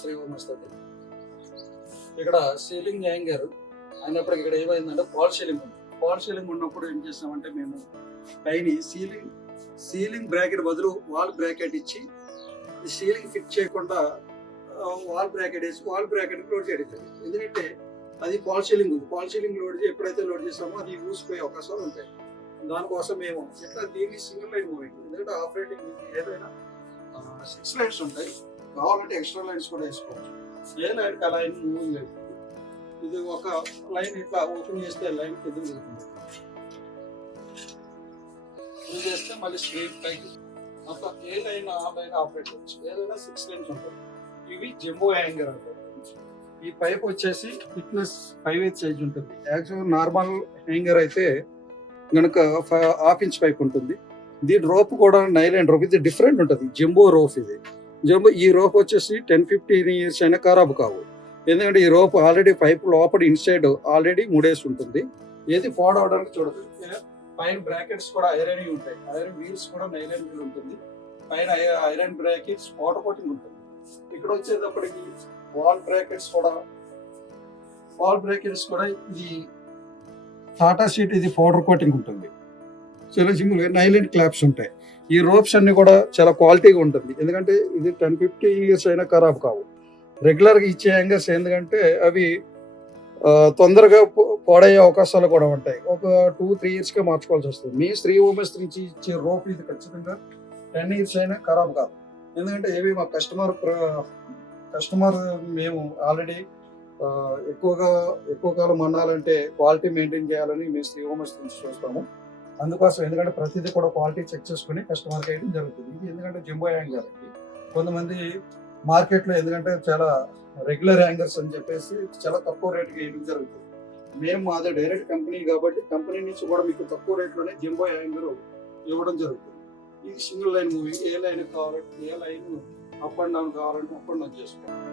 3 ఓం వస్తుంది. ఇక్కడ ceiling anger అయినప్పటికీ ఇక్కడ ఏమైందంటే ఫాల్ సీలింగ్ ఉంది. ఫాల్ సీలింగ్ ఉన్నప్పుడు ఏం చేస్తామంటే మేము పైన సీలింగ్ బ్రాకెట్ బదులు వాల్ బ్రాకెట్ ఇచ్చి సీలింగ్ ఫిట్ చేయకుండా వాల్ బ్రాకెట్ వేసి వాల్ బ్రాకెట్ లోడ్ చేయడం. ఎందుకంటే అది ఫాల్ సీలింగ్ ఉంది. ఫాల్ సీలింగ్ లోడ్ చేసి ఎప్పుడైతే లోడ్ చేస్తామో అది ఊసిపోయే అవకాశాలు ఉంటాయి. దానికోసం మేము ఇట్లా దీన్ని సింగిల్ లైన్ మూవింగ్, ఎందుకంటే ఆపరేటింగ్ ఏదైనా 6 లైన్స్ ఉంటాయి. కావాలంటే ఎక్స్ట్రా లైన్స్ కూడా వేసుకోవచ్చు. ఏ లైన్ ఆ లైన్ మూవింగ్ అవుతుంది. ఇది ఒక లైన్ ఇట్లా ఓపెన్ చేస్తే లైన్ కింద దిగుతుంది. ఇది చేస్తే మళ్ళీ స్ట్రైట్ పైకి మొత్తం ఏ లైన్ ఆ లైన్ ఆపరేట్ చేయొచ్చు. ఏదైనా 6 లైన్స్ ఉంటాయి. ఇవి జంబో యాంగర్ అంటారు. ఈ పైప్ వచ్చేసి థిక్నెస్ 5/8 సైజ్ ఉంటుంది. యాక్చువల్ నార్మల్ హ్యాంగర్ అయితే కనుక 1/2 ఇంచ్ పైప్ ఉంటుంది. దీని రోప్ కూడా నైలాన్ రోప్, ఇది డిఫరెంట్ ఉంటుంది. జంబో రోప్ ఇది. ఈ రోప్ వచ్చేసి 10-15 ఇయర్స్ అయినా ఖరాబ్ కావు. ఎందుకంటే ఈ రోప్ ఆల్రెడీ పైప్ లోపల ఇన్సైడ్ ఆల్రెడీ ముడేసి ఉంటుంది. ఏది ఫాడ్ అవడానికి చూడదు. పైన బ్రాకెట్స్ కూడా ఐరన్ ఉంటాయి. ఐరన్ వీల్స్ కూడా నైలాన్ వీల్ ఉంటుంది. పైన ఐరన్ బ్రాకెట్స్ వాటర్ కోటింగ్ ఉంటుంది. ఇక్కడ వచ్చేటప్పటికి వాల్ బ్రాకెట్స్ కూడా ఇది టాటా షీట్, ఇది పౌడర్ కోటింగ్ ఉంటుంది. చాలా సింపుల్ గా నైలాన్ క్లాప్స్ ఉంటాయి. ఈ రోప్స్ అన్ని కూడా చాలా క్వాలిటీగా ఉంటుంది. ఎందుకంటే ఇది 10-15 ఇయర్స్ అయినా ఖరాబ్ కావు. రెగ్యులర్ గా ఇచ్చే యాంగర్స్ ఎందుకంటే అవి తొందరగా పాడయ్యే అవకాశాలు కూడా ఉంటాయి. ఒక 2-3 ఇయర్స్ గా మార్చుకోవాల్సి వస్తుంది. మీ 3 ఓఎంఎస్ నుంచి ఇచ్చే రోప్ ఇది ఖచ్చితంగా 10 ఇయర్స్ అయినా ఖరాబ్ కాదు. ఎందుకంటే ఏవి మా కస్టమర్ మేము ఆల్రెడీ ఎక్కువ కాలం మన్నాలంటే క్వాలిటీ మెయింటైన్ చేయాలని మేము 3 ఓఎంఎస్ నుంచి చూస్తాము. అందుకోసం ఎందుకంటే ప్రతిదీ కూడా క్వాలిటీ చెక్ చేసుకుని కస్టమర్కి వేయడం జరుగుతుంది. ఇది ఎందుకంటే జంబో యాంగర్. కొంతమంది మార్కెట్లో ఎందుకంటే చాలా రెగ్యులర్ యాంగర్స్ అని చెప్పేసి చాలా తక్కువ రేటుకి వేయడం జరుగుతుంది. మేము అదే డైరెక్ట్ కంపెనీ కాబట్టి కంపెనీ నుంచి కూడా మీకు తక్కువ రేట్లోనే జంబో యాంగర్ ఇవ్వడం జరుగుతుంది. ఇది సింగిల్ లైన్ మూవీ, ఏ లైన్ కావాలంటే ఏ లైన్ అప్ అండ్ డౌన్ కావాలంటే అప్ అండ్ డౌన్ చేసుకోవాలి.